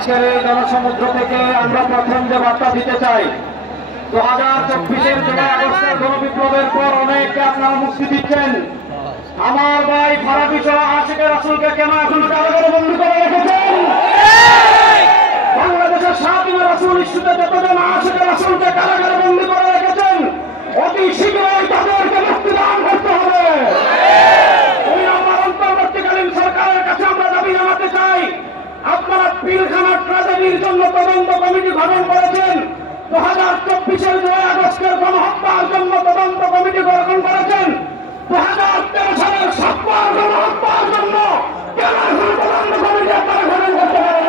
আজকের এই জনসমুদ্র থেকে আমরা প্রথম যে বার্তা দিতে চাই, 2024-এর জুলাই আগস্টের গণবিপ্লবের পর অনেককে আপনারা মুক্তি দিচ্ছেন। আমার ভাই ফারাবী সহ আশিকে রাসূলকে কেন এখন কারাগারে বন্দী করে রেখেছেন? বাংলাদেশের স্বাধীন রাসূল ইস্যুতে যতজন আশিকে রাসূলকে কারাগারে বন্দী করে রেখেছেন, অতি শীঘ্রই তাদেরকে মুক্তিদান করতে হবে। আমার অন্তর্বর্তীকালীন সরকারের কাছে আমরা দাবি জানাতে চাই, আপনারা পিলখানা ট্র্যাজেডির জন্য তদন্ত কমিটি গঠন করেছেন, 2024-এর জুলাই আগস্টের গণহত্যার জন্য তদন্ত কমিটি গঠন করেছেন, 2013 সালের 7 গণহত্যার জন্য কেন এখন তদন্ত কমিটি আপনারা গঠন করতে পারেন?